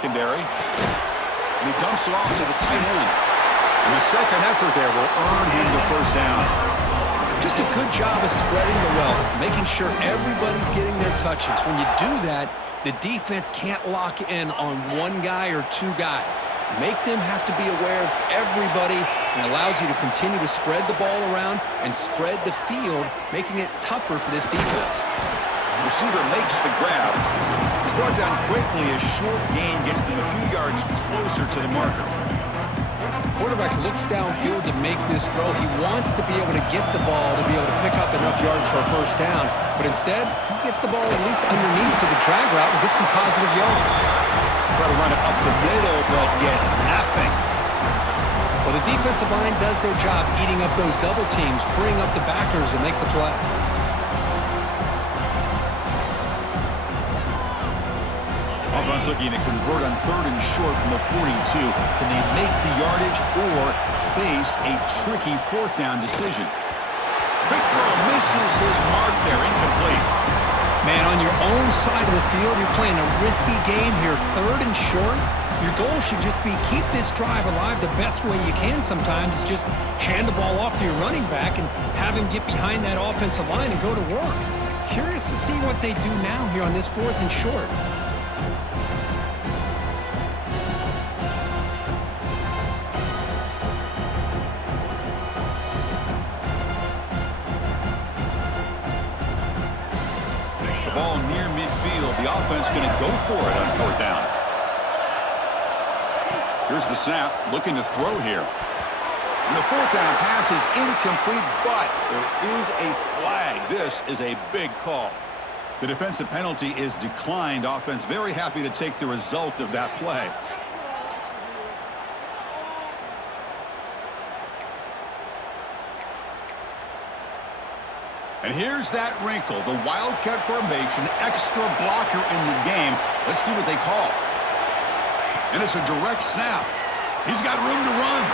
secondary. And he dumps it off to the tight end. And the second effort there will earn him the first down. Just a good job of spreading the wealth, making sure everybody's getting their touches. When you do that, the defense can't lock in on one guy or two guys. Make them have to be aware of everybody, and allows you to continue to spread the ball around and spread the field, making it tougher for this defense. Receiver makes the grab. He's brought down quickly. A short gain gets them a few yards closer to the marker. Quarterback looks downfield to make this throw. He wants to be able to get the ball to be able to pick up enough yards for a first down. But instead, he gets the ball at least underneath to the drag route and gets some positive yards. Try to run it up the middle, but get nothing. Well, the defensive line does their job eating up those double teams, freeing up the backers to make the play. Offense looking to convert on 3rd and short from the 42. Can they make the yardage or face a tricky 4th down decision? Big throw misses his mark there, incomplete. Man, on your own side of the field, you're playing a risky game here. 3rd and short. Your goal should just be keep this drive alive the best way you can sometimes. Is just hand the ball off to your running back and have him get behind that offensive line and go to work. Curious to see what they do now here on this 4th and short. The offense going to go for it on 4th down. Here's the snap, looking to throw here. And the 4th down pass is incomplete, but there is a flag. This is a big call. The defensive penalty is declined. Offense very happy to take the result of that play. And here's that wrinkle, the Wildcat formation, extra blocker in the game. Let's see what they call. And it's a direct snap. He's got room to run.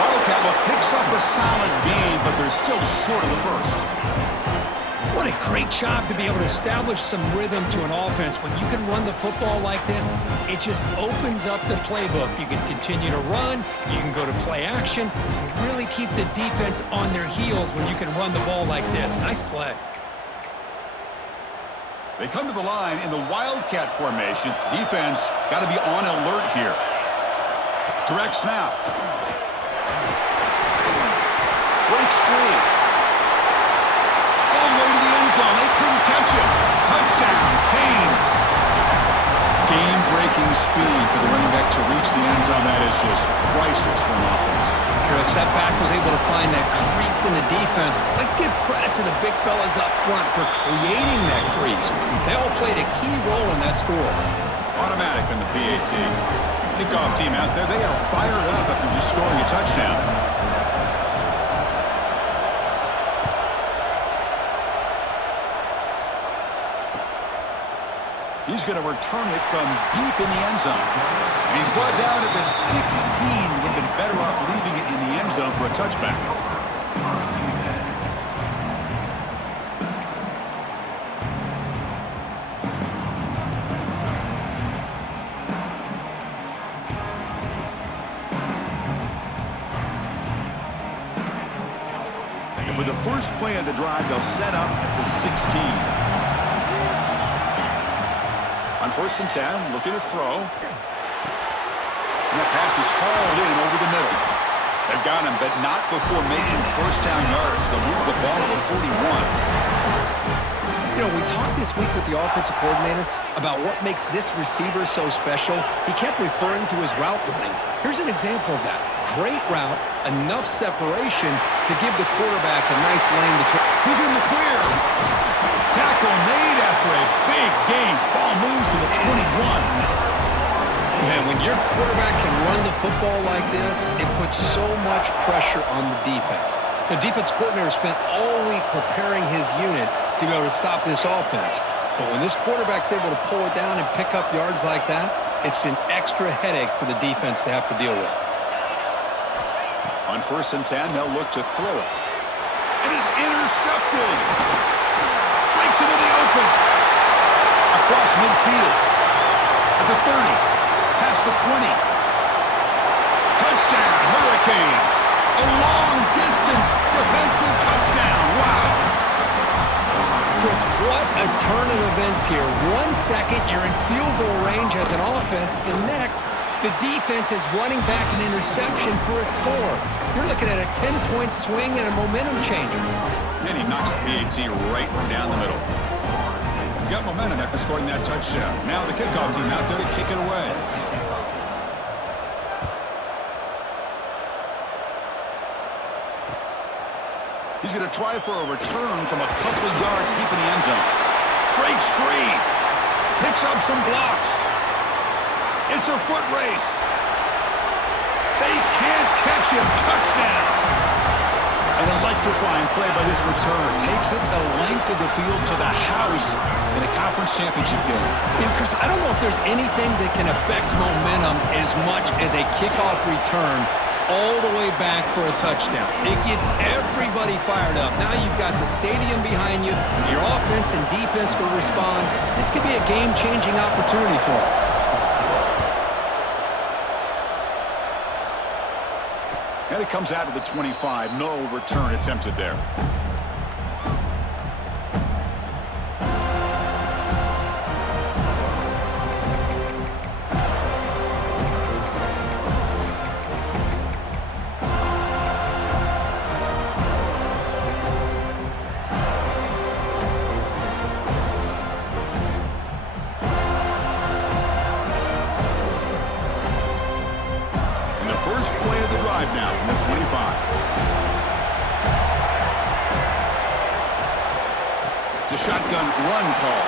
Wildcat picks up a solid gain, but they're still short of the first. What a great job to be able to establish some rhythm to an offense. When you can run the football like this, it just opens up the playbook. You can continue to run. You can go to play action. You really keep the defense on their heels when you can run the ball like this. Nice play. They come to the line in the Wildcat formation. Defense got to be on alert here. Direct snap. Breaks free. All the way to the end zone. They couldn't catch it. Touchdown, Canes. Game-breaking speed for the running back to reach the end zone. That is just priceless for an offense. A setback was able to find that crease in the defense. Let's give credit to the big fellas up front for creating that crease. They all played a key role in that score. Automatic on the PAT. Kickoff team out there. They are fired up after just scoring a touchdown. He's going to return it from deep in the end zone. And he's brought down at the 16. Would have been better off leaving it in the end zone for a touchback. And for the first play of the drive, they'll set up at the 16. On 1st and 10, looking to throw. And that pass is hauled in over the middle. They've got him, but not before making first down yards. They'll move the ball to the 41. You know, we talked this week with the offensive coordinator about what makes this receiver so special. He kept referring to his route running. Here's an example of that. Great route, enough separation to give the quarterback a nice lane to throw. He's in the clear. Tackle made after a big gain. Ball moves to the 21. Man, when your quarterback can run the football like this, it puts so much pressure on the defense. The defense coordinator spent all week preparing his unit to be able to stop this offense. But when this quarterback's able to pull it down and pick up yards like that, it's an extra headache for the defense to have to deal with. On 1st and 10, they'll look to throw it. It is intercepted. Breaks into the open. Across midfield. At the 30. Past the 20. Touchdown, Hurricanes. A long-distance defensive touchdown. Wow. Chris, what a turn of events here. 1 second, you're in field goal range as an offense. The next, the defense is running back an interception for a score. You're looking at a 10-point swing and a momentum changer. And he knocks the PAT right down the middle. Got momentum after scoring that touchdown. Now the kickoff team out there to kick it away. He's going to try for a return from a couple of yards deep in the end zone. Breaks free. Picks up some blocks. It's a foot race. They can't catch him. Touchdown. An electrifying play by this returner. Takes it the length of the field to the house in a conference championship game. Yeah, Chris, I don't know if there's anything that can affect momentum as much as a kickoff return all the way back for a touchdown. It gets everybody fired up. Now you've got the stadium behind you. Your offense and defense will respond. This could be a game-changing opportunity for them. And it comes out of the 25. No return attempted there. First play of the drive now from the 25. It's a shotgun run call.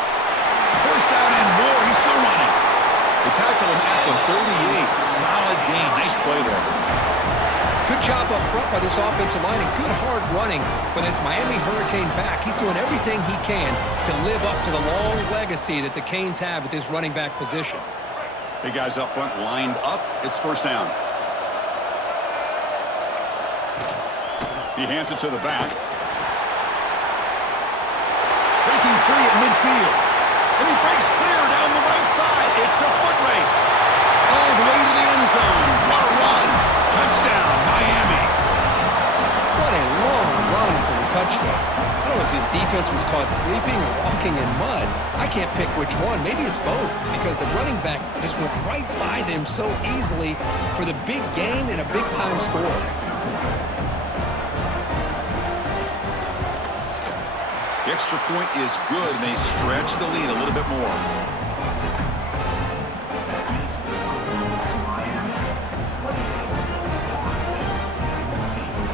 First out and more. He's still running. They tackle him at the 38. Solid gain. Nice play there. Good job up front by this offensive line and good hard running. But this Miami Hurricane back, he's doing everything he can to live up to the long legacy that the Canes have at this running back position. Big guys up front lined up. It's first down. He hands it to the back. Breaking free at midfield. And he breaks clear down the right side. It's a foot race. All the way to the end zone. What a run. Touchdown, Miami. What a long run for the touchdown. I don't know if his defense was caught sleeping or walking in mud. I can't pick which one. Maybe it's both because the running back just went right by them so easily for the big gain and a big-time score. The extra point is good, and they stretch the lead a little bit more.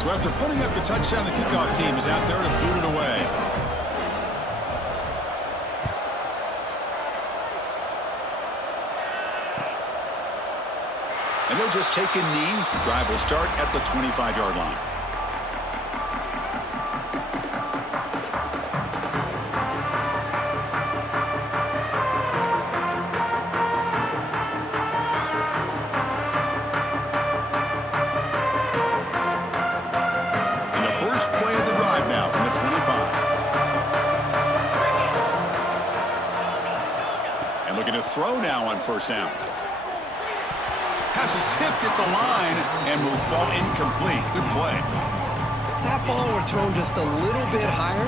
So after putting up the touchdown, the kickoff team is out there to boot it away. And they'll just take a knee. The drive will start at the 25-yard line. Play of the drive now from the 25. And looking to throw now on first down. Pass is tipped at the line and will fall incomplete. Good play. If that ball were thrown just a little bit higher,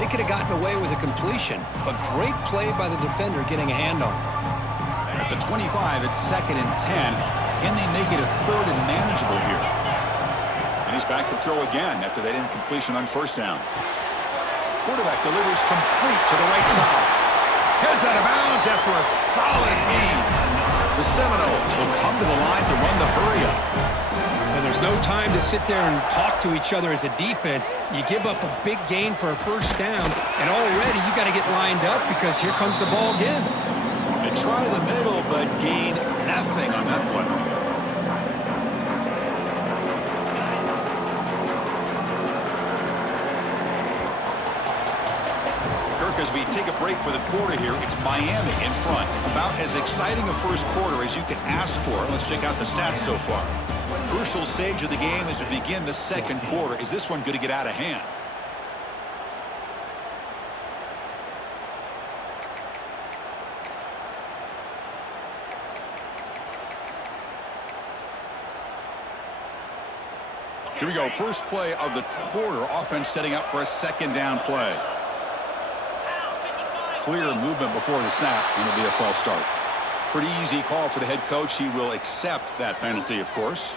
they could have gotten away with a completion. But great play by the defender getting a hand on it. At the 25, it's 2nd and 10. Can they make it a 3rd and manageable here? And he's back to throw again after that incompletion on first down. Quarterback delivers complete to the right side. Heads out of bounds after a solid gain. The Seminoles will come to the line to run the hurry-up. And there's no time to sit there and talk to each other as a defense. You give up a big gain for a first down, and already you got to get lined up because here comes the ball again. They try the middle, but gain nothing on that play. As we take a break for the quarter here, it's Miami in front. About as exciting a first quarter as you can ask for. Let's check out the stats so far. Crucial stage of the game as we begin the second quarter. Is this one going to get out of hand? Here we go. First play of the quarter. Offense setting up for a second down play. Clear movement before the snap, and it'll be a false start. Pretty easy call for the head coach. He will accept that penalty, of course.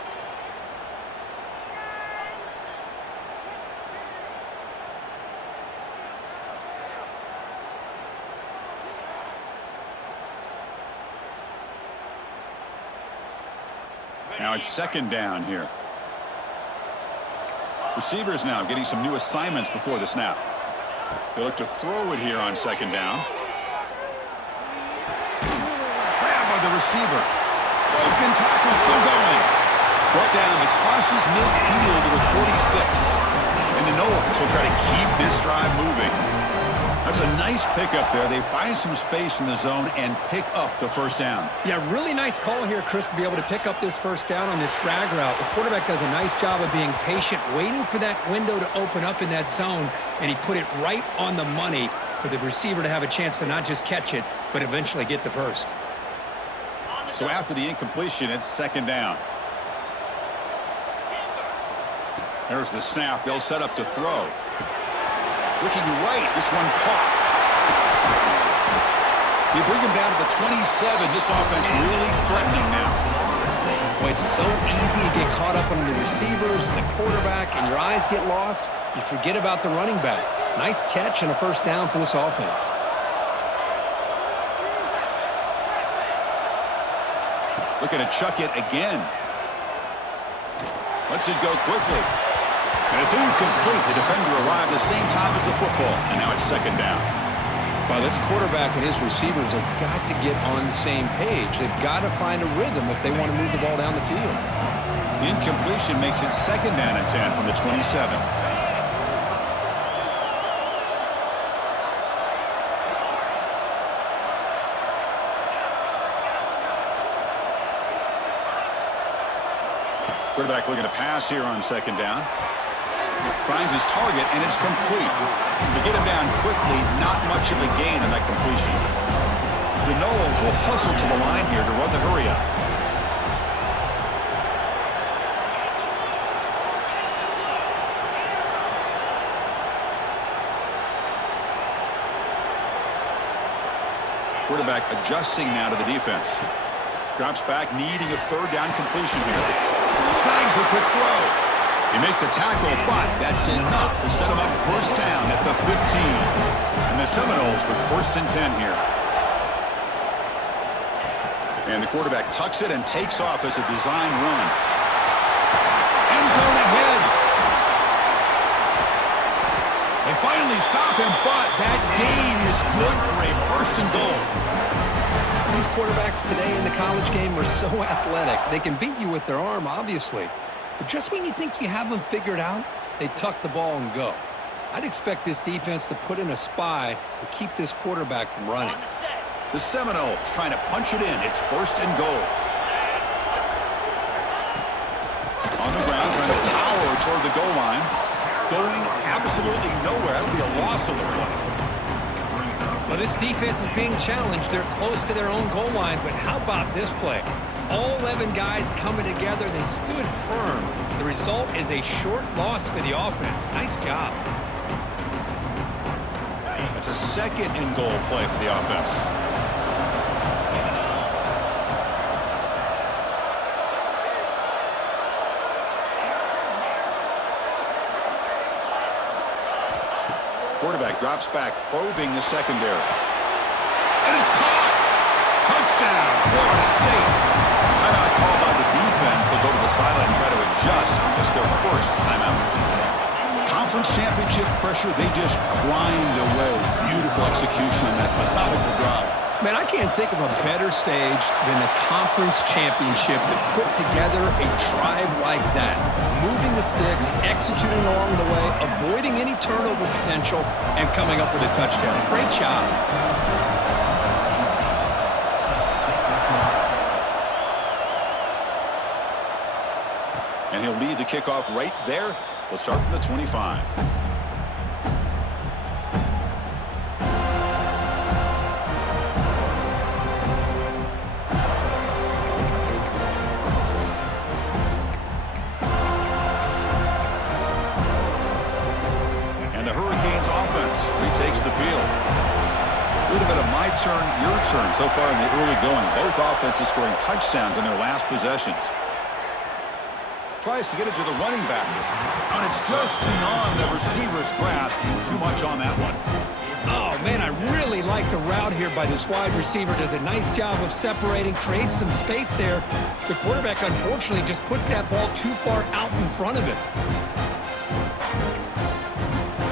Now it's second down here. Receivers now getting some new assignments before the snap. They look to throw it here on second down. Grabbed by the receiver. Broken tackle, still going. Brought down crosses midfield to the 46. And the Knowles will try to keep this drive moving. That's a nice pickup there. They find some space in the zone and pick up the first down. Yeah, really nice call here, Chris, to be able to pick up this first down on this drag route. The quarterback does a nice job of being patient, waiting for that window to open up in that zone, and he put it right on the money for the receiver to have a chance to not just catch it, but eventually get the first. So after the incompletion, it's second down. There's the snap. They'll set up to throw. Looking right, this one caught. You bring him down to the 27. This offense really threatening now. Well, it's so easy to get caught up on the receivers and the quarterback, and your eyes get lost. You forget about the running back. Nice catch and a first down for this offense. Looking to chuck it again. Lets it go quickly. And it's incomplete. The defender arrived the same time as the football. And now it's second down. Well, this quarterback and his receivers have got to get on the same page. They've got to find a rhythm if they want to move the ball down the field. The incompletion makes it second down and 10 from the 27. Quarterback looking to pass here on second down. Finds his target, and it's complete. To get him down quickly, not much of a gain on that completion. The Knowles will hustle to the line here to run the hurry up. Quarterback adjusting now to the defense. Drops back, needing a third down completion here. Snags the quick throw. They make the tackle, but that's enough to set them up first down at the 15. And the Seminoles with first and 10 here. And the quarterback tucks it and takes off as a design run. End zone ahead. They finally stop him, but that gain is good for a first and goal. These quarterbacks today in the college game are so athletic. They can beat you with their arm, obviously. But just when you think you have them figured out, they tuck the ball and go. I'd expect this defense to put in a spy to keep this quarterback from running. The Seminoles trying to punch it in. It's first and goal. On the ground, trying to power toward the goal line. Going absolutely nowhere. That'll be a loss of the play. Well, this defense is being challenged. They're close to their own goal line, but how about this play? All 11 guys coming together. They stood firm. The result is a short loss for the offense. Nice job. It's a second and goal play for the offense. Quarterback drops back, probing the secondary. And it's caught! Touchdown, Florida State. Timeout called by the defense. They'll go to the sideline and try to adjust. It's their first timeout. Conference championship pressure, they just grind away. Beautiful execution on that methodical drive. Man, I can't think of a better stage than the conference championship to put together a drive like that. Moving the sticks, executing along the way, avoiding any turnover potential, and coming up with a touchdown. Great job. And he'll lead the kickoff right there. They'll start from the 25. turn so far in the early going. Both offenses scoring touchdowns in their last possessions. Tries to get it to the running back. And it's just beyond the receiver's grasp. Too much on that one. Oh, man, I really like the route here by this wide receiver. Does a nice job of separating, creates some space there. The quarterback, unfortunately, just puts that ball too far out in front of him.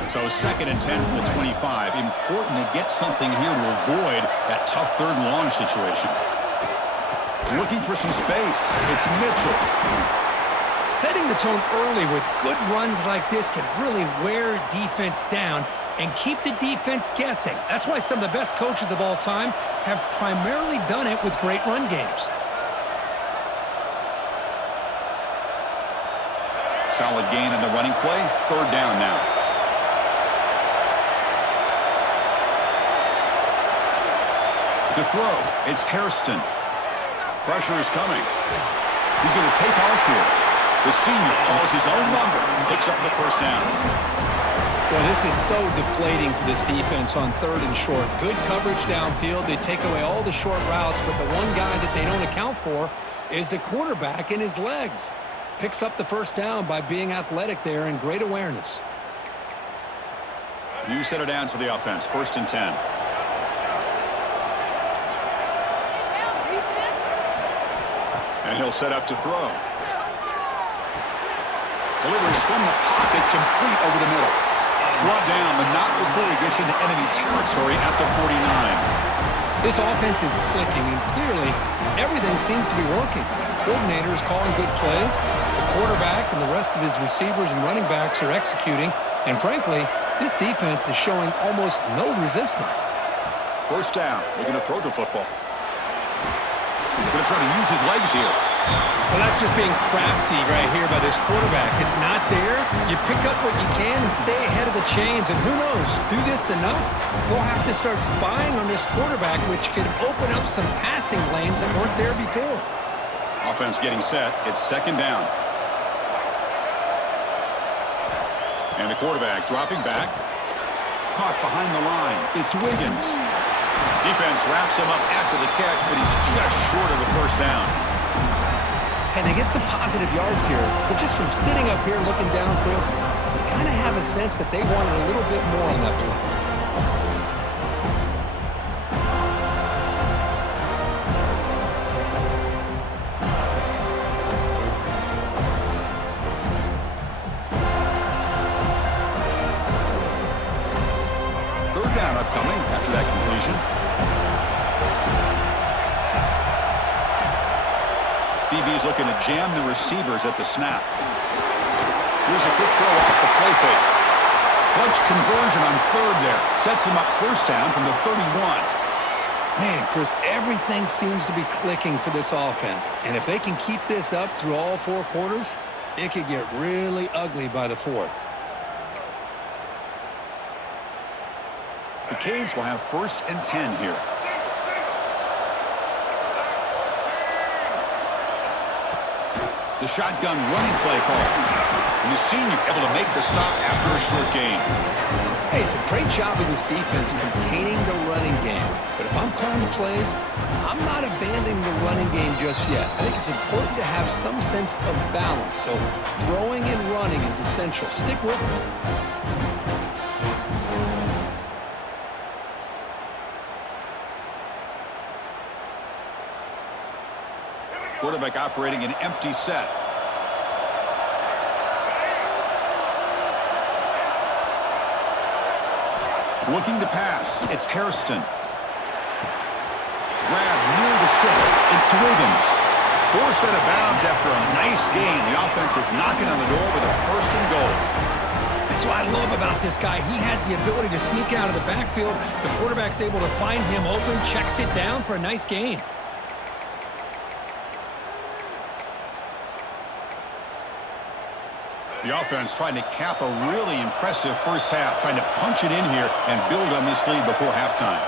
So 2nd and 10 from the 25. Important to get something here to avoid that tough 3rd and long situation. Looking for some space. It's Mitchell. Setting the tone early with good runs like this can really wear defense down and keep the defense guessing. That's why some of the best coaches of all time have primarily done it with great run games. Solid gain on the running play. 3rd down now. To throw, it's Hairston. Pressure is coming. He's going to take off here. The senior calls his own number and picks up the 1st down. Well, this is so deflating for this defense on 3rd and short. Good coverage downfield. They take away all the short routes, but the one guy that they don't account for is the quarterback and his legs. Picks up the 1st down by being athletic there and great awareness. New set of downs for the offense. 1st and 10. And he'll set up to throw. Delivers from the pocket, complete over the middle. Brought down, but not before he gets into enemy territory at the 49. This offense is clicking, and clearly everything seems to be working. The coordinator is calling good plays. The quarterback and the rest of his receivers and running backs are executing. And frankly, this defense is showing almost no resistance. 1st down. Looking to throw the football. He's going to try to use his legs here. Well, that's just being crafty right here by this quarterback. It's not there. You pick up what you can and stay ahead of the chains. And who knows, do this enough, we'll have to start spying on this quarterback, which could open up some passing lanes that weren't there before. Offense getting set. It's 2nd down. And the quarterback dropping back. Caught behind the line. It's Wiggins. Defense wraps him up after the catch, but he's just short of the 1st down. And they get some positive yards here, but just from sitting up here looking down, Chris, you kind of have a sense that they wanted a little bit more on that play. Third down upcoming after that completion. DB's looking to jam the receivers at the snap. Here's a quick throw off the play fake. Clutch conversion on 3rd there. Sets him up 1st down from the 31. Man, Chris, everything seems to be clicking for this offense. And if they can keep this up through all 4 quarters, it could get really ugly by the 4th. The Canes will have 1st and 10 here. The shotgun running play call. And the senior able to make the stop after a short gain. Hey, it's a great job of this defense containing the running game. But if I'm calling the plays, I'm not abandoning the running game just yet. I think it's important to have some sense of balance. So throwing and running is essential. Stick with it. Quarterback operating an empty set. Looking to pass. It's Hairston. Grab near the sticks. It's Wiggins. Forced out of bounds after a nice gain. The offense is knocking on the door with a 1st and goal. That's what I love about this guy. He has the ability to sneak out of the backfield. The quarterback's able to find him open, checks it down for a nice gain. The offense trying to cap a really impressive 1st half, trying to punch it in here and build on this lead before halftime.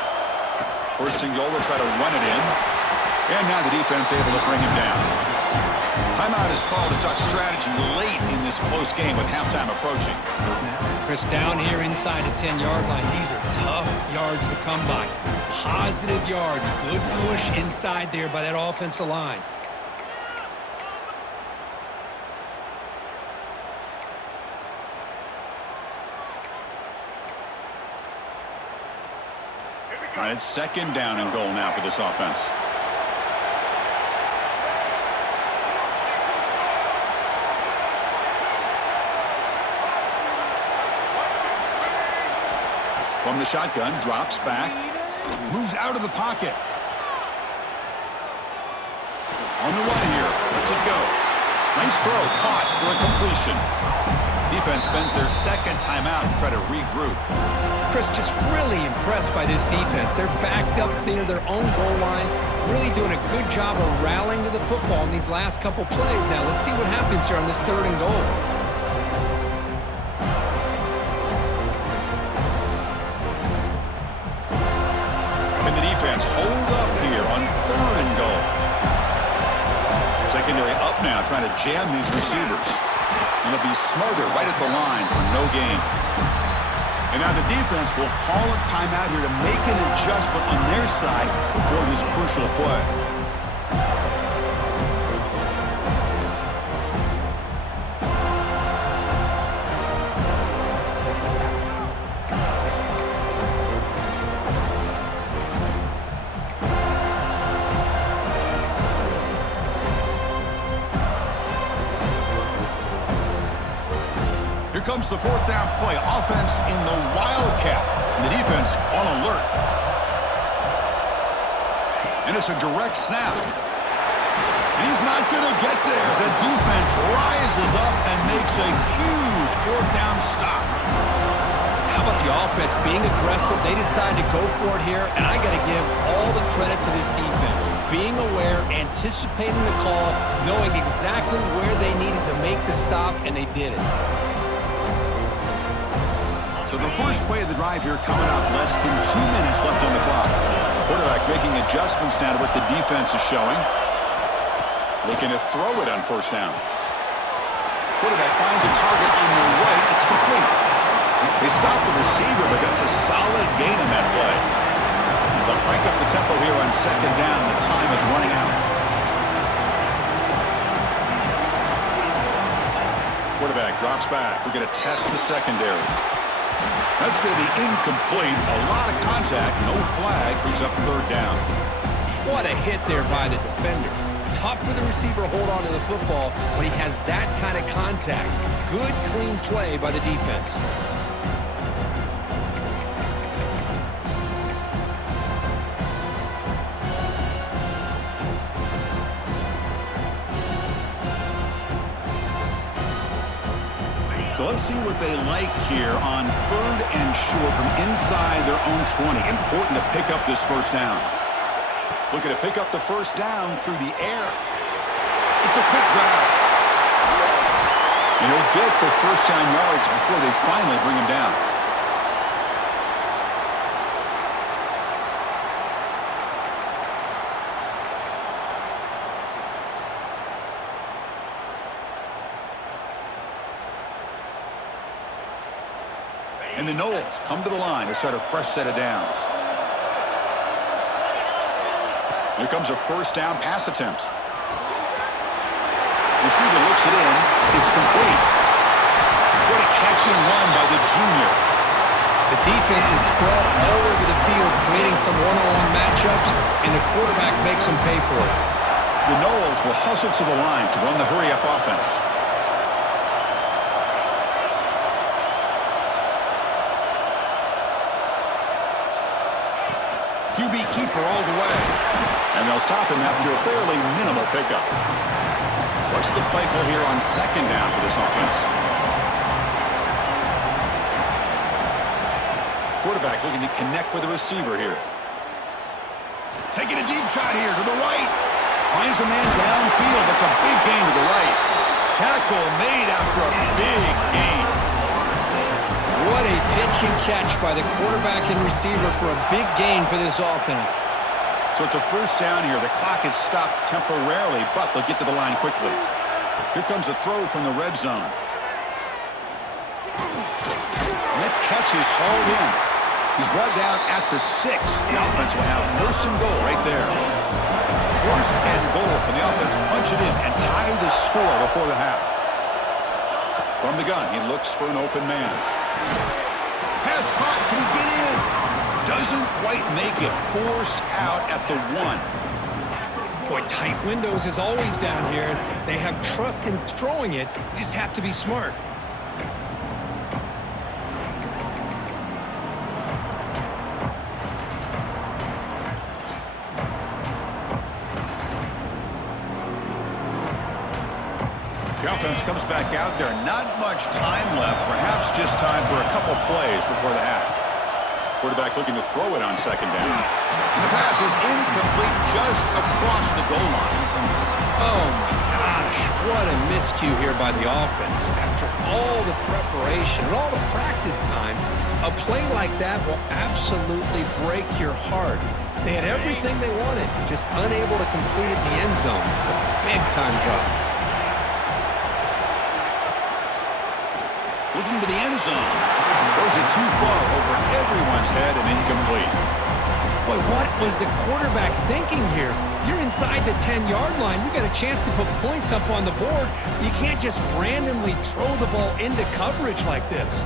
1st and goal, they'll try to run it in. And now the defense able to bring him down. Timeout is called to talk strategy late in this close game with halftime approaching. Chris, down here inside the 10-yard line, these are tough yards to come by. Positive yards, good push inside there by that offensive line. All right, it's second down and goal now for this offense. From the shotgun, drops back, moves out of the pocket. On the run here, lets it go. Nice throw, caught for a completion. Defense spends their second timeout to try to regroup. Chris, just really impressed by this defense. They're backed up near their own goal line, really doing a good job of rallying to the football in these last couple plays. Now, let's see what happens here on this 3rd and goal. And the defense hold up here on 3rd and goal. Secondary up now, trying to jam these receivers. And they'll be smothered right at the line for no gain. And now the defense will call a timeout here to make an adjustment on their side before this crucial play. Here comes the 4th down play. Offense in the Wildcat. And the defense on alert. And it's a direct snap. And he's not going to get there. The defense rises up and makes a huge 4th down stop. How about the offense being aggressive? They decided to go for it here, and I got to give all the credit to this defense. Being aware, anticipating the call, knowing exactly where they needed to make the stop, and they did it. So the first play of the drive here coming up, less than 2 minutes left on the clock. Quarterback making adjustments now to what the defense is showing. Looking to throw it on 1st down. Quarterback finds a target on the right. It's complete. They stopped the receiver, but that's a solid gain in that play. They'll crank up the tempo here on 2nd down. The time is running out. Quarterback drops back. We're going to test the secondary. That's going to be incomplete. A lot of contact. No flag. Brings up 3rd down. What a hit there by the defender. Tough for the receiver to hold on to the football when he has that kind of contact. Good, clean play by the defense. So let's see what they like here on 3rd and short from inside their own 20. Important to pick up this 1st down. Looking to pick up the 1st down through the air. It's a quick grab. And he'll get the 1st down yards before they finally bring him down. And the Knowles come to the line to start a fresh set of downs. Here comes a 1st down pass attempt. Receiver looks it in. It's complete. What a catch and run by the junior. The defense is spread all over the field, creating some one-on-one matchups, and the quarterback makes them pay for it. The Knowles will hustle to the line to run the hurry-up offense. QB keeper all the way. And they'll stop him after a fairly minimal pickup. What's the play call here on 2nd down for this offense? Quarterback looking to connect with the receiver here. Taking a deep shot here to the right. Finds a man downfield. That's a big gain to the right. Tackle made after a big gain. What a pitch and catch by the quarterback and receiver for a big gain for this offense. So it's a first down here. The clock is stopped temporarily, but they'll get to the line quickly. Here comes a throw from the red zone. And that catch is hauled in. He's brought down at the 6. The offense will have first and goal right there. First and goal. Can the offense punch it in and tie the score before the half? From the gun, he looks for an open man. Pass caught. Can he get in? Doesn't quite make it. Forced out at the 1. Boy, tight windows is always down here. They have trust in throwing it. You just have to be smart. The offense comes back out there. Not much time left. Perhaps just time for a couple plays before the half. Quarterback looking to throw it on second down. And the pass is incomplete just across the goal line. Oh, my gosh. What a miscue here by the offense. After all the preparation and all the practice time, a play like that will absolutely break your heart. They had everything they wanted, just unable to complete it in the end zone. It's a big-time drop. Looking to the end zone. Throws it too far over everyone's head and incomplete. Boy, what was the quarterback thinking here? You're inside the 10-yard line. You got a chance to put points up on the board. You can't just randomly throw the ball into coverage like this.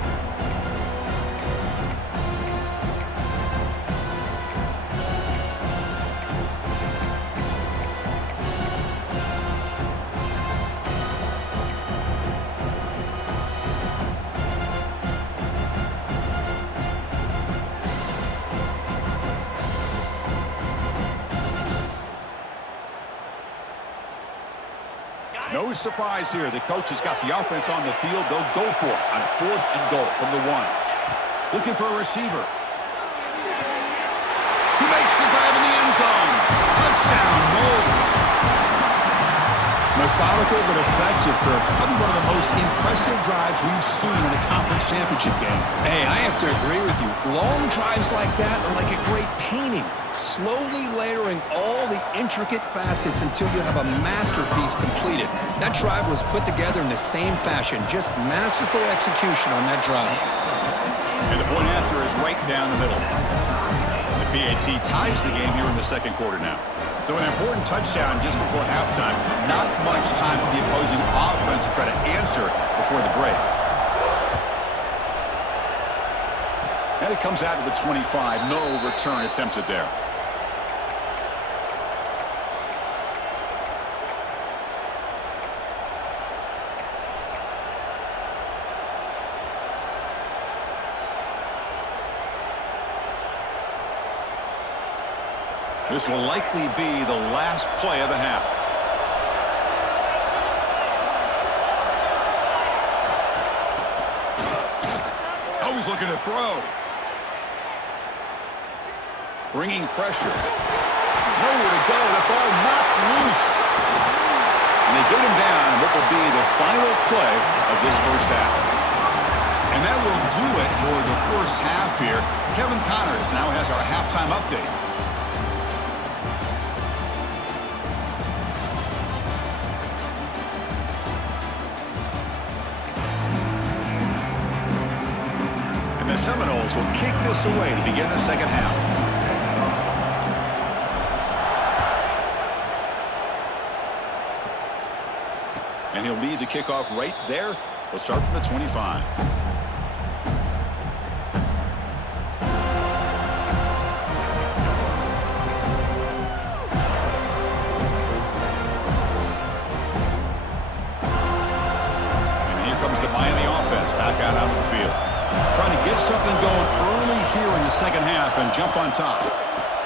No surprise here. The coach has got the offense on the field. They'll go for it on 4th and goal from the 1. Looking for a receiver. He makes the grab in the end zone. Touchdown, Knowles. Methodical but effective, Kirk. Probably one of the most impressive drives we've seen in a conference championship game. Hey, I have to agree with you. Long drives like that are like a great painting. Slowly layering all the intricate facets until you have a masterpiece completed. That drive was put together in the same fashion. Just masterful execution on that drive. And the point after is right down the middle. The PAT ties the game here in the second quarter now. So an important touchdown just before halftime. Not much time for the opposing offense to try to answer before the break. And it comes out to the 25. No return attempted there. This will likely be the last play of the half. Oh, he's looking to throw. Bringing pressure. Nowhere to go. The ball knocked loose. And they get him down what will be the final play of this first half. And that will do it for the first half here. Kevin Connors now has our halftime update. The Seminoles will kick this away to begin the second half. And he'll lead the kickoff right there. They'll start from the 25. And here comes the Miami offense back out onto the field. Trying to get something going early here in the second half and jump on top.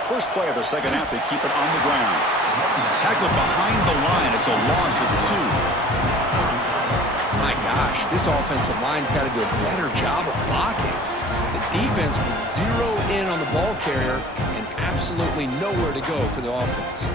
First play of the second half, they keep it on the ground. Tackled behind the line. It's a loss of 2. My gosh, this offensive line's got to do a better job of blocking. The defense was zero in on the ball carrier and absolutely nowhere to go for the offense.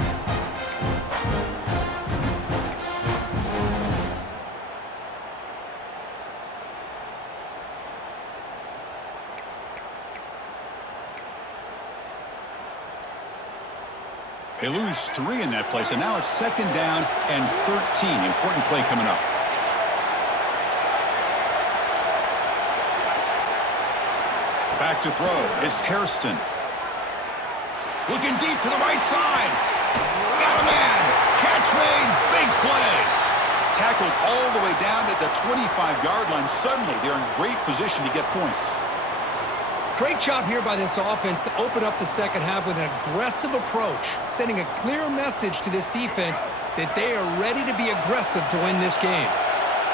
They lose 3 in that play, so now it's 2nd down and 13. Important play coming up. Back to throw. It's Hairston. Looking deep to the right side. Got a man. Catch made. Big play. Tackled all the way down at the 25-yard line. Suddenly, they're in great position to get points. Great job here by this offense to open up the second half with an aggressive approach, sending a clear message to this defense that they are ready to be aggressive to win this game.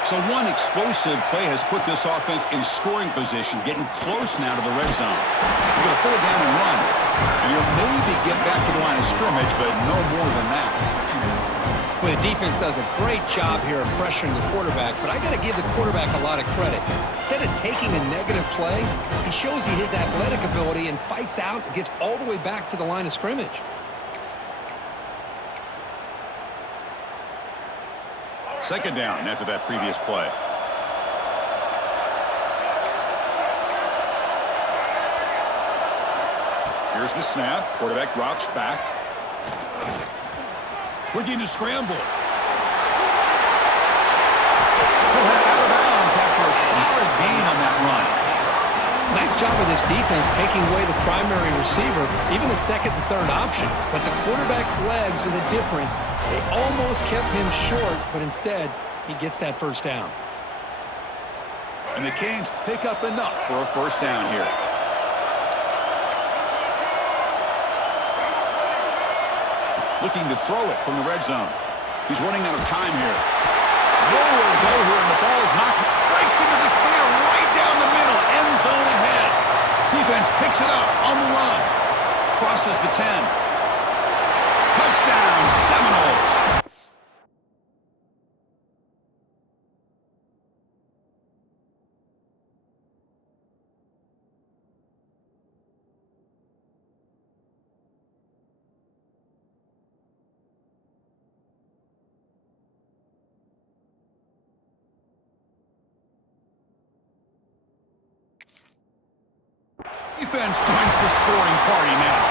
So one explosive play has put this offense in scoring position, getting close now to the red zone. They're going to pull it down and run. And you'll maybe get back to the line of scrimmage, but no more than that. Well, the defense does a great job here of pressuring the quarterback, but I got to give the quarterback a lot of credit. Instead of taking a negative play, he shows you his athletic ability and fights out and gets all the way back to the line of scrimmage. Second down after that previous play. Here's the snap. Quarterback drops back. Looking to scramble. Pulled out of bounds after a solid gain on that run. Nice job of this defense taking away the primary receiver, even the second and third option. But the quarterback's legs are the difference. They almost kept him short, but instead, he gets that first down. And the Canes pick up enough for a first down here. Looking to throw it from the red zone. He's running out of time here. Nowhere to go here, and the ball is knocked. Breaks into the clear right down the middle. End zone ahead. Defense picks it up on the run. Crosses the 10. Touchdown, Seminoles. Defense joins the scoring party now.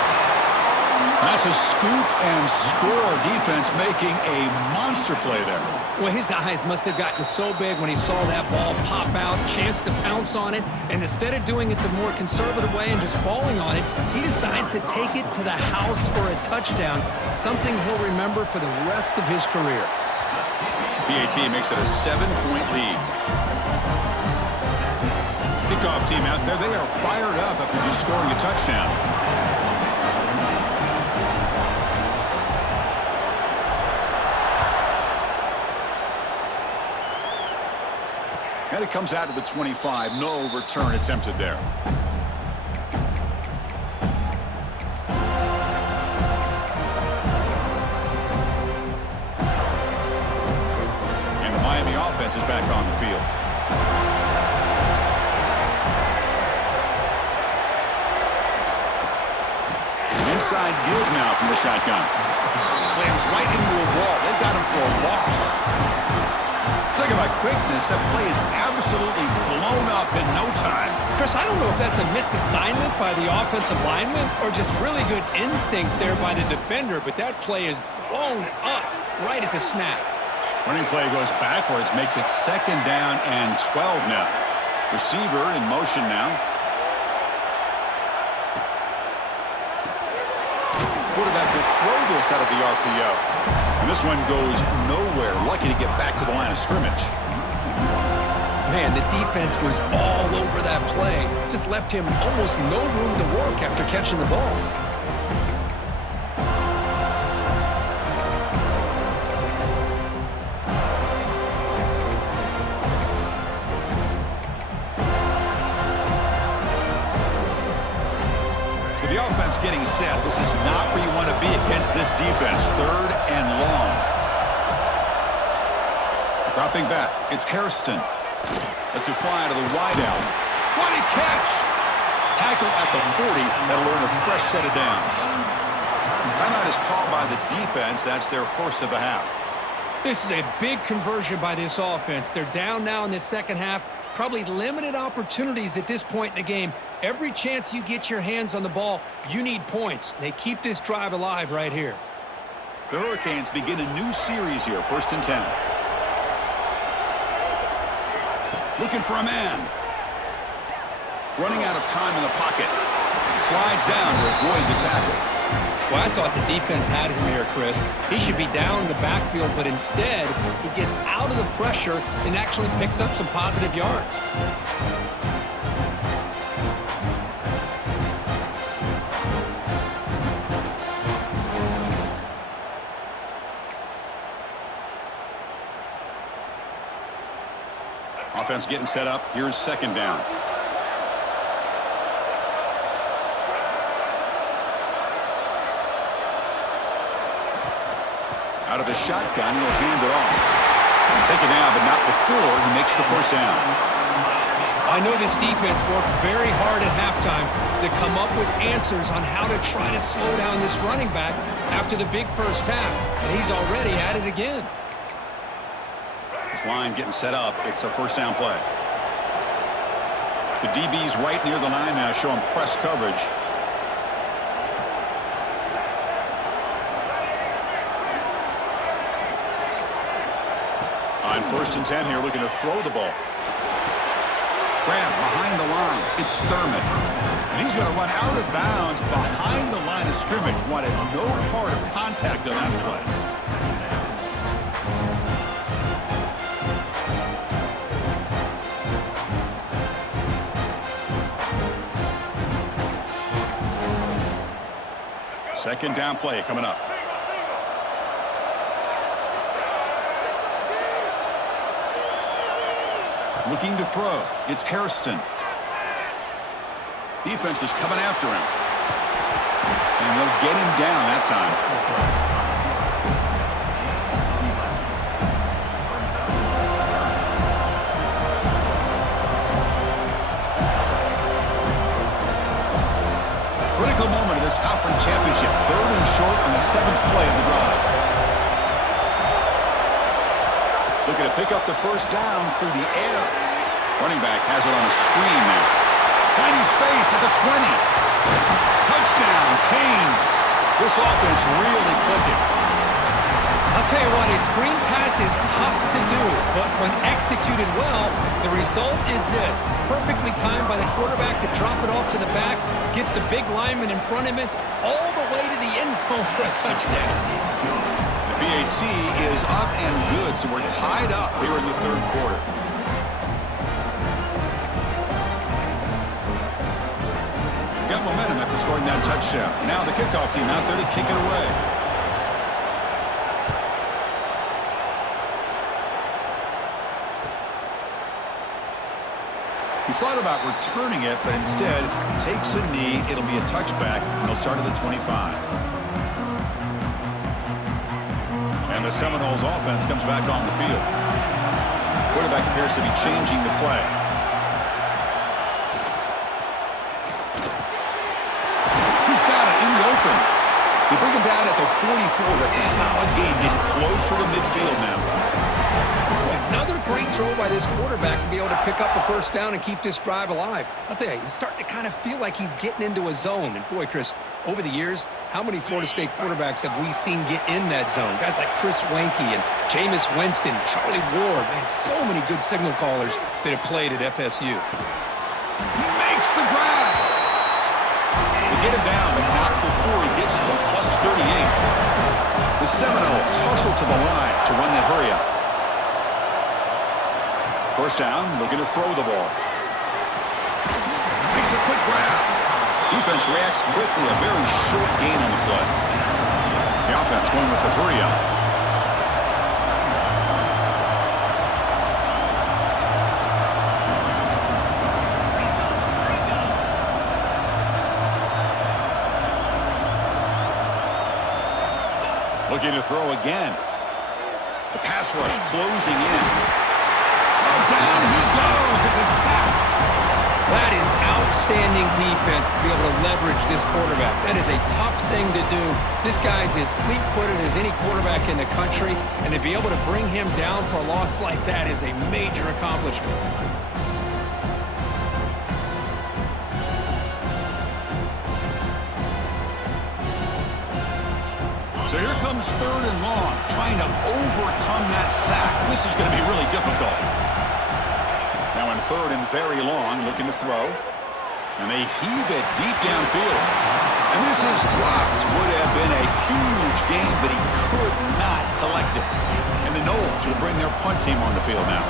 That's a scoop and score. Defense making a monster play there. Well, his eyes must have gotten so big when he saw that ball pop out, chance to pounce on it, and instead of doing it the more conservative way and just falling on it, he decides to take it to the house for a touchdown, something he'll remember for the rest of his career. PAT makes it a 7-point lead. Kickoff team out there. They are fired up after just scoring a touchdown. And it comes out to the 25. No return attempted there. And the Miami offense is back on the field. Inside give now from the shotgun. Slams right into a wall. They've got him for a loss. Talking about quickness, that play is absolutely blown up in no time. Chris, I don't know if that's a misassignment by the offensive lineman or just really good instincts there by the defender, but that play is blown up right at the snap. Running play goes backwards, makes it 2nd down and 12 now. Receiver in motion now. Quarterback will throw this out of the RPO. And this one goes nowhere. Lucky to get back to the line of scrimmage. Man, the defense was all over that play. Just left him almost no room to work after catching the ball. The offense getting set. This is not where you want to be against this defense. 3rd and long. Dropping back. It's Hairston. Let's it fly to the wideout. What a catch! Tackle at the 40. That'll earn a fresh set of downs. Timeout is called by the defense. That's their first of the half. This is a big conversion by this offense. They're down now in the second half. Probably limited opportunities at this point in the game. Every chance you get your hands on the ball, you need points. They keep this drive alive right here. The Hurricanes begin a new series here, 1st and 10. Looking for a man. Running out of time in the pocket. Slides down to avoid the tackle. Well, I thought the defense had him here, Chris. He should be down in the backfield, but instead, he gets out of the pressure and actually picks up some positive yards. Offense getting set up. Here's 2nd down. Out of the shotgun, he'll hand it off. He'll take it down, but not before he makes the 1st down. I know this defense worked very hard at halftime to come up with answers on how to try to slow down this running back after the big first half, and he's already at it again. This line getting set up. It's a 1st down play. The DB's right near the line now, showing press coverage. On 1st and 10 here, looking to throw the ball. Grab behind the line. It's Thurman. And he's going to run out of bounds behind the line of scrimmage. Wanted no part of contact on that play. Second down play coming up. Looking to throw. It's Hairston. Defense is coming after him. And they'll get him down that time. Critical moment of this conference championship. 3rd and short on the 7th play of the drive. Looking to pick up the 1st down through the air. Running back has it on a screen now. Finding space at the 20. Touchdown, Canes. This offense really clicking. I'll tell you what, a screen pass is tough to do, but when executed well, the result is this. Perfectly timed by the quarterback to drop it off to the back, gets the big lineman in front of him, all the way to the end zone for a touchdown. The PAT is up and good, so we're tied up here in the 3rd quarter. Got momentum after scoring that touchdown. Now the kickoff team out there to kick it away. He thought about returning it, but instead takes a knee. It'll be a touchback. They'll start at the 25. And the Seminoles offense comes back on the field. Quarterback appears to be changing the play. He's got it in the open. They bring him down at the 44. That's a solid gain, getting closer to midfield now. Another great throw by this quarterback to be able to pick up a 1st down and keep this drive alive. I'll tell you, he's starting to kind of feel like he's getting into a zone. And boy, Chris, over the years, how many Florida State quarterbacks have we seen get in that zone? Guys like Chris Weinke and Jameis Winston, Charlie Ward. Man, so many good signal callers that have played at FSU. He makes the grab. They get him down, but not before he gets to the plus 38. The Seminoles hustle to the line to run that hurry up. 1st down, looking to throw the ball. Makes a quick grab. Defense reacts quickly, a very short gain on the play. The offense going with the hurry up. Looking to throw again. The pass rush closing in. Down he goes. It's a sack. That is outstanding defense to be able to leverage this quarterback. That is a tough thing to do. This guy's as fleet-footed as any quarterback in the country, and to be able to bring him down for a loss like that is a major accomplishment. So here comes comes 3rd and long, trying to overcome that sack. This is going to be really difficult. Now in 3rd and very long, looking to throw. And they heave it deep downfield. And this is dropped. Would have been a huge gain, but he could not collect it. And the Noles will bring their punt team on the field now.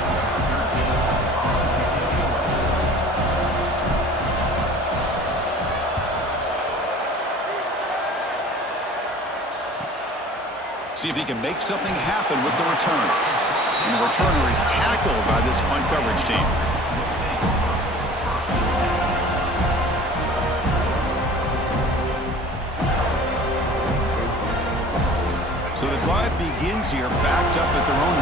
See if he can make something happen with the return. And the returner is tackled by this punt coverage team. So the drive begins here, backed up at their own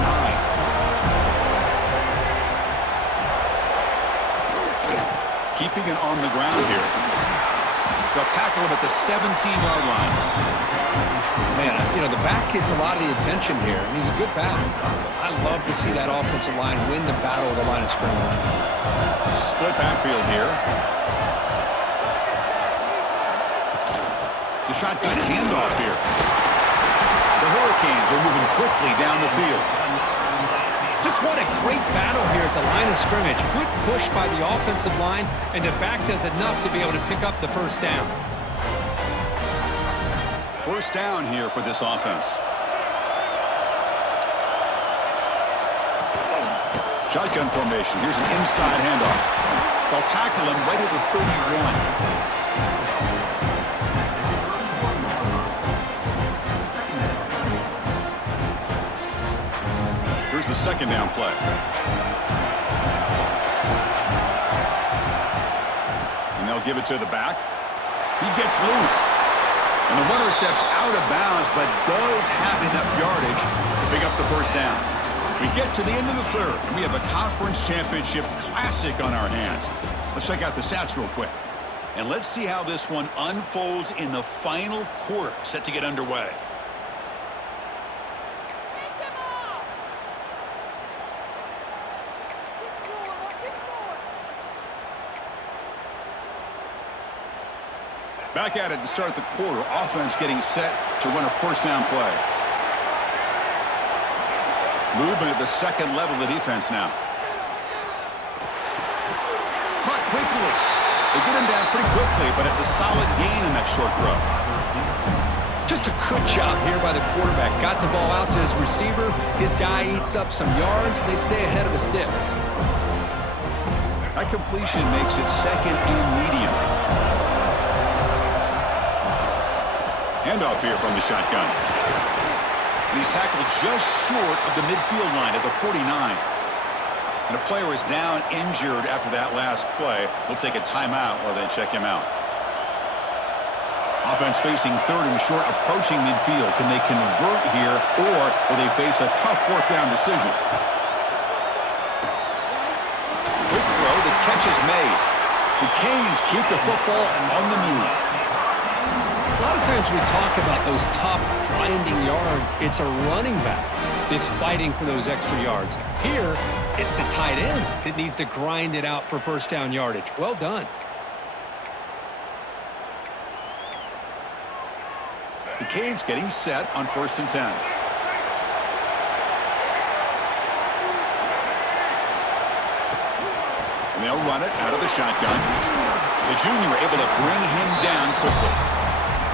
9. Keeping it on the ground here. They'll tackle him at the 17-yard line. Man, you know, the back gets a lot of the attention here, and he's a good back. I love to see that offensive line win the battle of the line of scrimmage. Split backfield here. The shotgun handoff here. The Hurricanes are moving quickly down the field. Just what a great battle here at the line of scrimmage. Good push by the offensive line, and the back does enough to be able to pick up the first down. First down here for this offense. Shotgun formation. Here's an inside handoff. They'll tackle him right at the 31. Here's the second down play. And they'll give it to the back. He gets loose. And the runner steps out of bounds, but does have enough yardage to pick up the first down. We get to the end of the 3rd. We have a conference championship classic on our hands. Let's check out the stats real quick. And let's see how this one unfolds in the final quarter, set to get underway. Back at it to start the quarter. Offense getting set to run a first down play. Movement at the second level of the defense now. Caught quickly. They get him down pretty quickly, but it's a solid gain in that short throw. Just a good job here by the quarterback. Got the ball out to his receiver. His guy eats up some yards. They stay ahead of the sticks. That completion makes it second and medium. Handoff here from the shotgun. And he's tackled just short of the midfield line at the 49. And a player is down injured after that last play. We'll take a timeout while they check him out. Offense facing 3rd and short, approaching midfield. Can they convert here, or will they face a tough 4th down decision? Quick throw, the catch is made. The Canes keep the football on the move. A lot of times we talk about those tough, grinding yards. It's a running back that's fighting for those extra yards. Here, it's the tight end that needs to grind it out for first down yardage. Well done. The Canes getting set on 1st and 10. And they'll run it out of the shotgun. The junior able to bring him down quickly.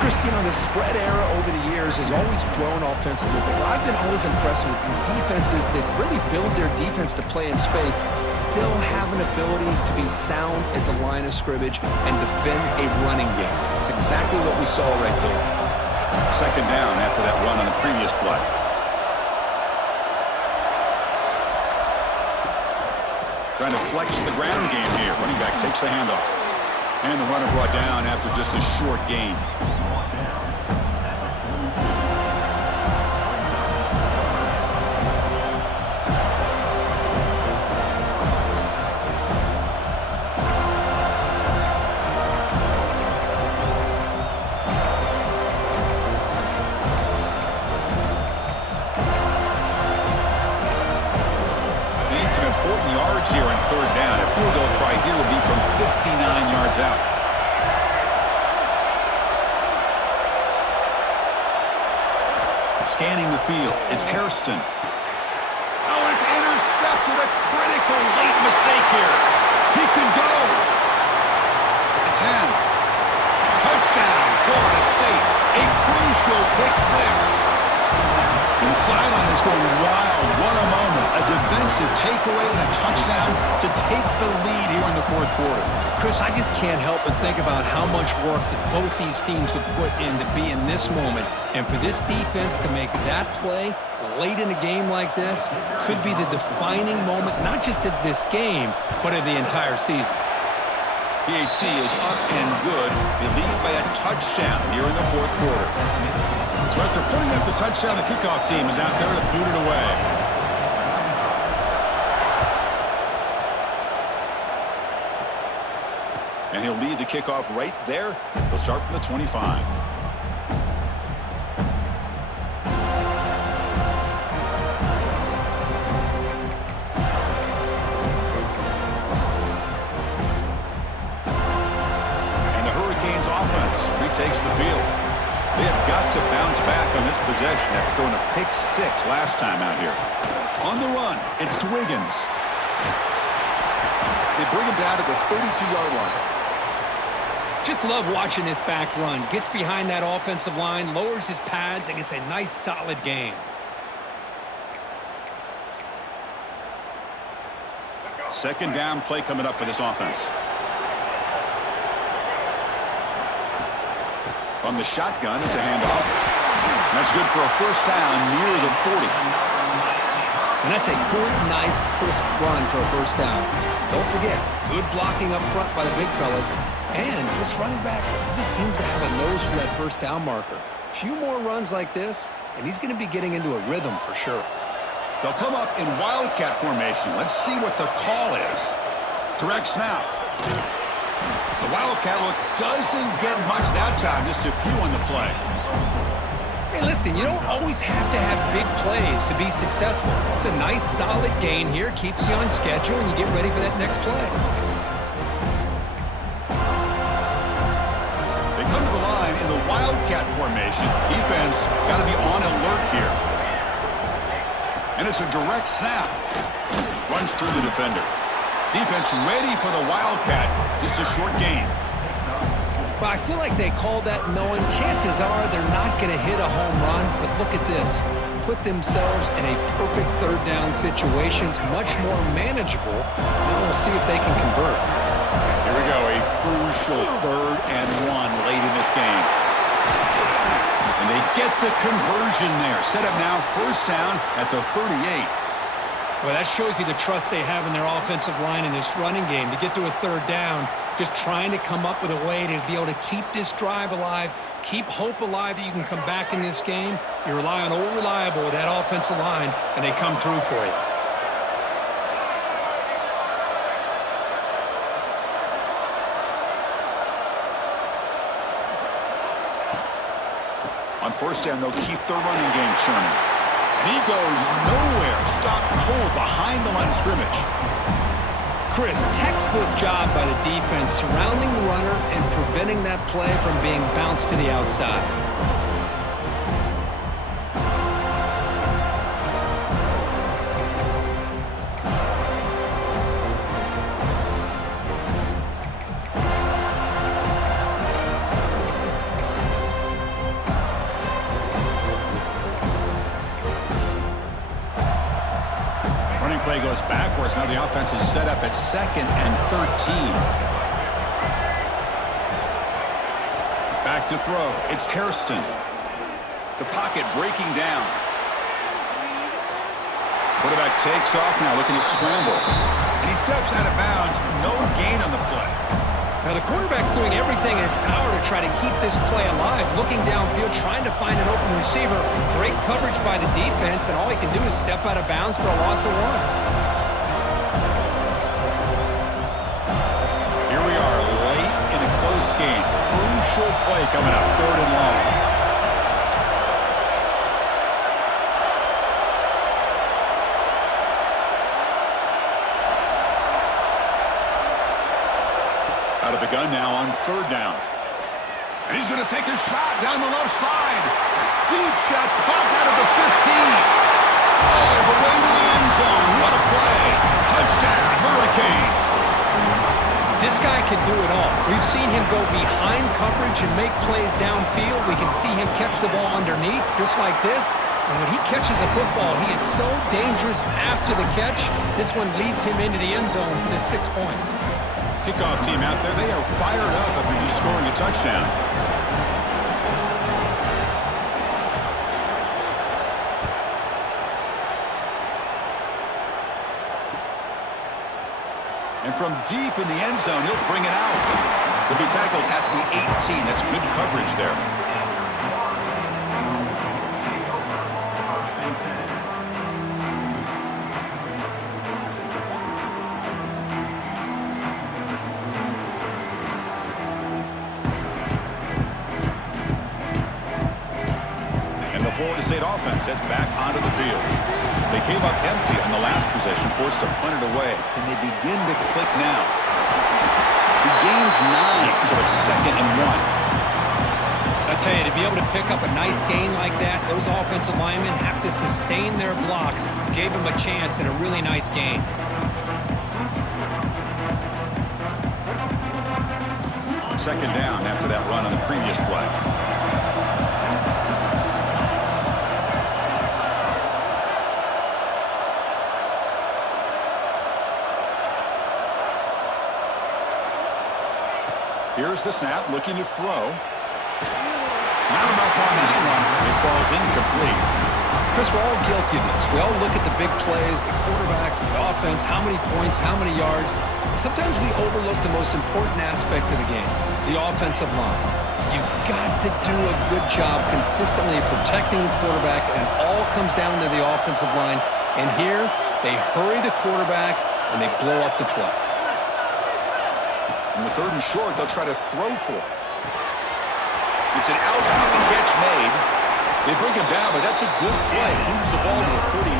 Chris, you know, the spread era over the years has always grown offensively, but what I've been always impressed with defenses that really build their defense to play in space still have an ability to be sound at the line of scrimmage and defend a running game. It's exactly what we saw right there. Second down after that run on the previous play. Trying to flex the ground game here. Running back takes the handoff. And the runner brought down after just a short gain. Some important yards here on 3rd down. A field goal try here will be from 59 yards out. scanning the field. It's Hairston. Oh, it's intercepted. A critical late mistake here. He could go. At the 10. Touchdown, Florida State. A crucial pick six. And the sideline is going wild. What a moment. A defensive takeaway and a touchdown to take the lead here in the fourth quarter. Chris, I just can't help but think about how much work that both these teams have put in to be in this moment. And for this defense to make that play late in a game like this could be the defining moment, not just of this game, but of the entire season. PAT is up and good. They lead by a touchdown here in the fourth quarter. So after putting up the touchdown, the kickoff team is out there to boot it away. And he'll lead the kickoff right there. They'll start from the 25. And the Hurricanes offense retakes the field. They have got to bounce back on this possession after going to pick six last time out here. On the run, it's Wiggins. They bring him down to the 32-yard line. Just love watching this back run. Gets behind that offensive line, lowers his pads, and gets a nice, solid gain. Second down play coming up for this offense. On the shotgun, it's a handoff. That's good for a first down near the 40. And that's a good, nice, crisp run for a first down. Don't forget, good blocking up front by the big fellas. And this running back just seems to have a nose for that first down marker. A few more runs like this, and he's going to be getting into a rhythm for sure. They'll come up in Wildcat formation. Let's see what the call is. Direct snap. The Wildcat look doesn't get much that time, just a few on the play. Hey, listen, you don't always have to have big plays to be successful. It's a nice, solid gain here, keeps you on schedule, and you get ready for that next play. They come to the line in the Wildcat formation. Defense got to be on alert here. And it's a direct snap. Runs through the defender. Defense ready for the Wildcat. Just a short gain. Well, I feel like they called that knowing chances are they're not going to hit a home run, but look at this. Put themselves in a perfect third down situation. It's much more manageable. Now we'll see if they can convert. Here we go, a crucial 3rd and 1 late in this game. And they get the conversion there. Set up now, first down at the 38. Well, that shows you the trust they have in their offensive line in this running game. To get to a third down, just trying to come up with a way to be able to keep this drive alive, keep hope alive that you can come back in this game. You rely on old reliable with that offensive line, and they come through for you. On first down, they'll keep their running game churning. And he goes nowhere. Stop cold behind the line of scrimmage. Chris, textbook job by the defense surrounding the runner and preventing that play from being bounced to the outside. Play goes backwards. Now the offense is set up at 2nd and 13. Back to throw. It's Hairston. The pocket breaking down. Quarterback takes off now, looking to scramble. And he steps out of bounds. No gain on the play. Now the quarterback's doing everything in his power to try to keep this play alive, looking downfield, trying to find an open receiver. Great coverage by the defense, and all he can do is step out of bounds for a loss of 1. Here we are, late in a close game. Crucial play coming up, 3rd and long. Out of the gun now on 3rd down. And he's going to take a shot down the left side. Deep shot caught out of the 15. All the way to the end zone. What a play. Touchdown, Hurricanes. This guy can do it all. We've seen him go behind coverage and make plays downfield. We can see him catch the ball underneath, just like this. And when he catches a football, he is so dangerous after the catch. This one leads him into the end zone for the 6 points. Kickoff team out there, they are fired up after just scoring a touchdown. And from deep in the end zone, he'll bring it out. He'll be tackled at the 18. That's good coverage there. And the Florida State offense heads back onto the field. They came up empty on the last possession, forced to punt it away. And they begin to click now. He gains 9, so it's 2nd and 1. I tell you, to be able to pick up a nice gain like that, those offensive linemen have to sustain their blocks. Gave him a chance and a really nice gain. Second down after that run on the previous play. Here's the snap, looking to throw. Not enough on that one. It falls incomplete. Chris, we're all guilty of this. We all look at the big plays, the quarterbacks, the offense, how many points, how many yards. Sometimes we overlook the most important aspect of the game, the offensive line. You've got to do a good job consistently protecting the quarterback, and it all comes down to the offensive line. And here, they hurry the quarterback, and they blow up the play. In the 3rd and short, they'll try to throw for it. It's an outbound catch made. They bring him down, but that's a good play. Moves the ball to the 39.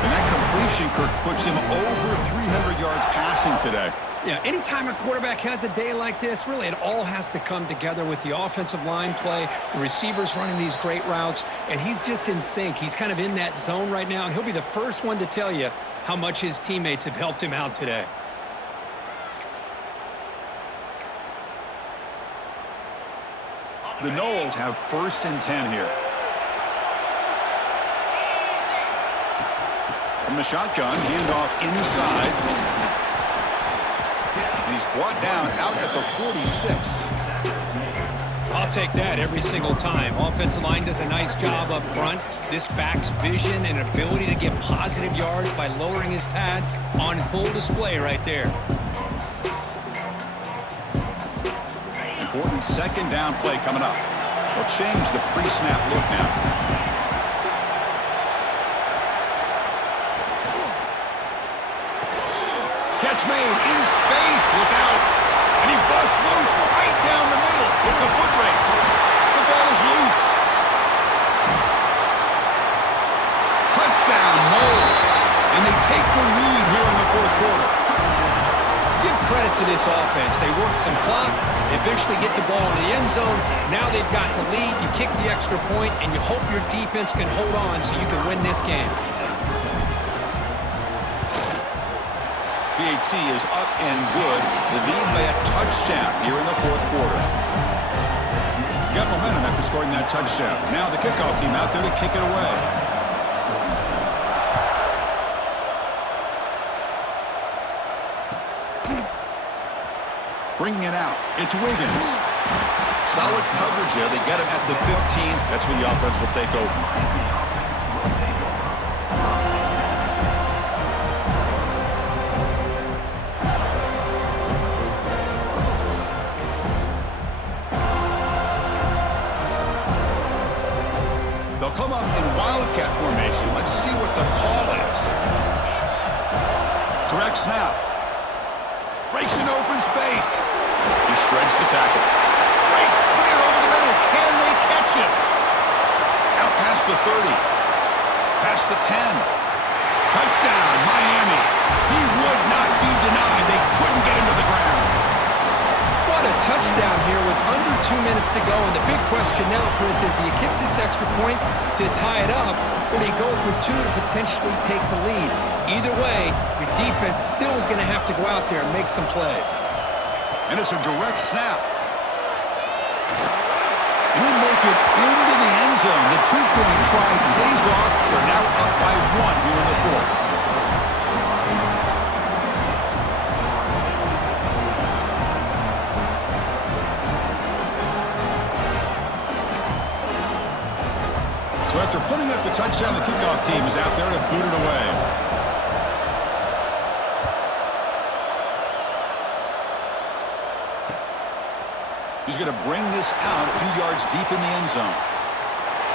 And that completion, Kirk, puts him over 300 yards passing today. Yeah, anytime a quarterback has a day like this, really it all has to come together with the offensive line play, the receivers running these great routes, and he's just in sync. He's kind of in that zone right now, and he'll be the first one to tell you how much his teammates have helped him out today. The Noles have 1st and 10 here. From the shotgun, handoff inside. And he's brought down out at the 46. I'll take that every single time. Offensive line does a nice job up front. This back's vision and ability to get positive yards by lowering his pads on full display right there. Important 2nd down play coming up. They'll change the pre-snap look now. Catch made in space. Look out. And he busts loose right down the middle. It's a foot race. The ball is loose. Touchdown, Noles. And they take the lead here in the 4th quarter. Give credit to this offense. They work some clock, eventually get the ball in the end zone. Now they've got the lead. You kick the extra point, and you hope your defense can hold on so you can win this game. PAT is up and good. The lead by a touchdown here in the 4th quarter. Got momentum after scoring that touchdown. Now the kickoff team out there to kick it away. Bringing it out, it's Wiggins. Solid coverage there. They get him at the 15. That's where the offense will take over. They'll come up in wildcat formation. Let's see what the call is. Direct snap. Breaks into open space. He shreds the tackle. Breaks clear over the middle. Can they catch him? Out past the 30. Past the 10. Touchdown, Miami. He would not be denied. They couldn't get him to the ground. What a touchdown here with under 2 2 minutes to go, and the big question now, Chris, is do you kick this extra point to tie it up, or do you go for 2 to potentially take the lead? Either way, your defense still is going to have to go out there and make some plays. And it's a direct snap. And he'll make it into the end zone. The two-point try pays off. They're now up by 1 here in the fourth. So after putting up the touchdown, the kickoff team is out there to boot it away. He's going to bring this out a few yards deep in the end zone.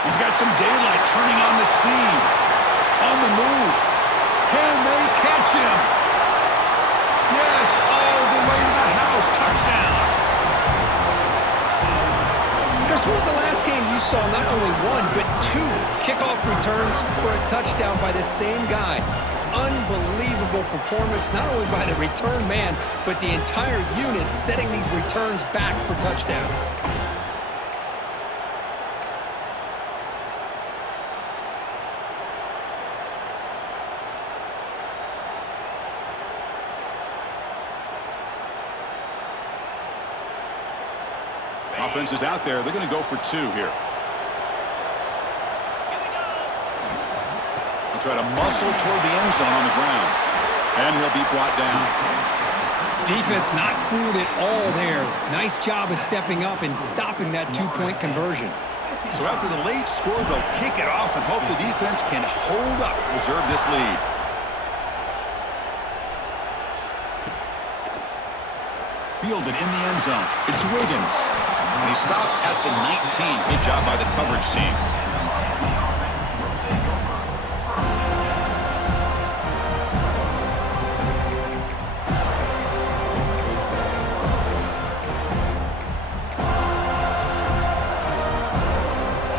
He's got some daylight turning on the speed. On the move. Can they catch him? Yes, all the way to the house. Touchdown. Chris, when was the last game you saw not only 1, but 2 kickoff returns for a touchdown by the same guy? Unbelievable performance, not only by the return man, but the entire unit setting these returns back for touchdowns. Offense is out there. They're going to go for 2 here. He'll try to muscle toward the end zone on the ground. And he'll be brought down. Defense not fooled at all there. Nice job of stepping up and stopping that 2-point conversion. So after the late score, they'll kick it off and hope the defense can hold up, preserve this lead. Fielded in the end zone. It's Wiggins. And he stopped at the 19. Good job by the coverage team.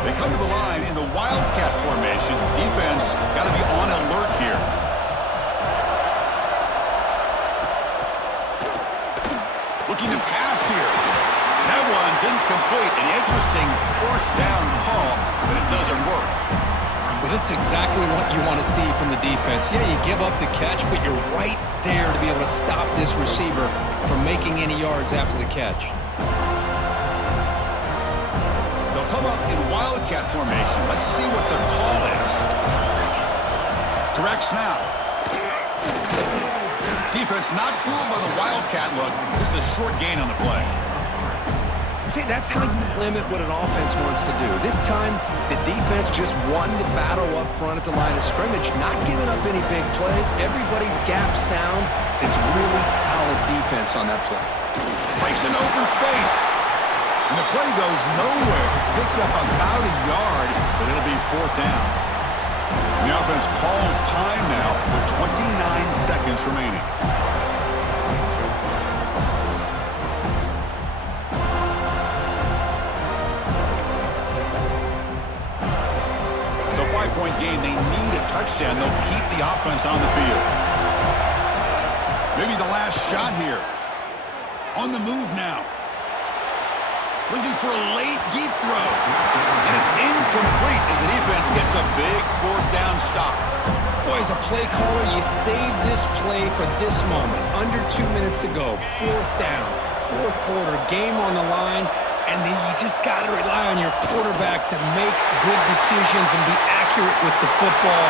They come to the line in the Wildcat formation. Defense got to be on alert here. Looking to pass here. That one's incomplete. An interesting force down call, but it doesn't work. Well, this is exactly what you want to see from the defense. Yeah, you give up the catch, but you're right there to be able to stop this receiver from making any yards after the catch. They'll come up in Wildcat formation. Let's see what the call is. Direct snap. Defense not fooled by the Wildcat look. Just a short gain on the play. See, that's how you limit what an offense wants to do. This time, the defense just won the battle up front at the line of scrimmage, not giving up any big plays. Everybody's gap sound. It's really solid defense on that play. Breaks an open space. And the play goes nowhere. Picked up about a yard, but it'll be 4th down. The offense calls time now with 29 seconds remaining. So 5-point game, they need a touchdown. They'll keep the offense on the field. Maybe the last shot here. On the move now. Looking for a late deep throw. And it's incomplete as the defense gets a big 4th down stop. Boy, as a play caller, you save this play for this moment. Under 2 minutes to go. 4th down. 4th quarter. Game on the line. And then you just got to rely on your quarterback to make good decisions and be accurate with the football.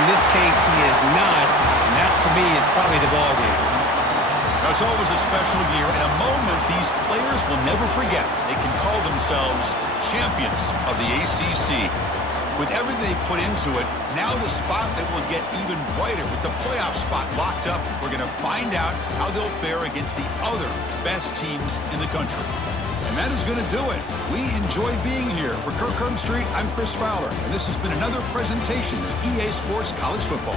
In this case, he is not. And that, to me, is probably the ballgame. Now, it's always a special year and a moment these players will never forget. They can call themselves champions of the ACC. With everything they put into it, now the spotlight will get even brighter with the playoff spot locked up. We're going to find out how they'll fare against the other best teams in the country. And that is going to do it. We enjoyed being here. For Kirk Street, I'm Chris Fowler, and this has been another presentation of EA Sports College Football.